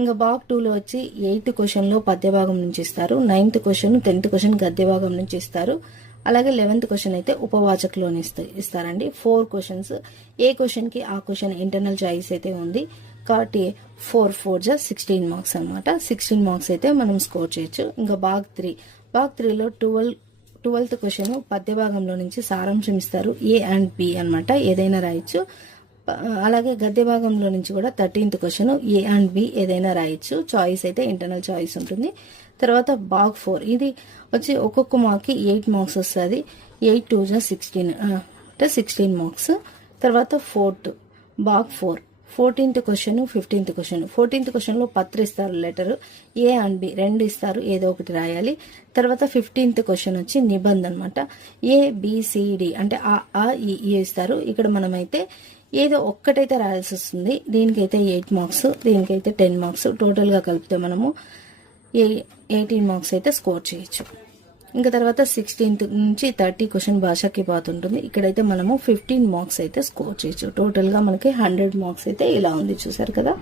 ఇంకా బాగ్ 2లో వచ్చి 8th క్వశ్చన్లో పద్య భాగం నుంచి ఇస్తారు, 9th క్వశ్చన్ 10th క్వశ్చన్ గద్య భాగం నుంచి ఇస్తారు, అలాగే 11th క్వశ్చన్ అయితే ఉపవాచకులోని ఇస్తారండి. 4 క్వశ్చన్స్, ఏ క్వశ్చన్ కి ఆ క్వశ్చన్ ఇంటర్నల్ చాయిస్ అయితే ఉంది కాబట్టి 4 × 16 మార్క్స్ అనమాట. 16 మార్క్స్ అయితే మనం స్కోర్ చేయొచ్చు. ఇంకా బాగ్ 3లో 12th క్వశ్చన్ పద్య భాగంలో నుంచి సారాంశం ఇస్తారు, ఏ అండ్ బి అనమాట, ఏదైనా రాయొచ్చు. అలాగే గద్య భాగంలో నుంచి కూడా 13th question A and B ఏదైనా రాయొచ్చు, చాయిస్ అయితే ఇంటర్నల్ చాయిస్ ఉంటుంది. తర్వాత బాగ్ 4 ఇది వచ్చి ఒక్కొక్క మార్క్కి 8 మార్క్స్ వస్తుంది, 8 × 2 = 16 అంటే 16 మార్క్స్. తర్వాత బాగ్ 4 14th question 15th question. 14th క్వశ్చన్లో పత్ర ఇస్తారు, లెటర్ ఏ అండ్ బి 2 ఇస్తారు, ఏదో ఒకటి రాయాలి. తర్వాత 15th క్వశ్చన్ వచ్చి నిబంధన అనమాట, ABCD అంటే ఆ ఈ ఇస్తారు. ఇక్కడ మనమైతే ఏదో ఒక్కటైతే రాయాల్సి వస్తుంది. దీనికైతే 8 మార్క్స్, దీనికైతే 10 మార్క్స్, టోటల్గా కలిపితే మనము 18 మార్క్స్ అయితే స్కోర్ చేయొచ్చు. ఇంకా తర్వాత 16th నుంచి 30 క్వశ్చన్ భాషకి పోతుంటుంది. ఇక్కడైతే మనము 15 మార్క్స్ అయితే స్కోర్ చేయొచ్చు. టోటల్గా మనకి 100 మార్క్స్ అయితే ఇలా ఉంది, చూసారు కదా.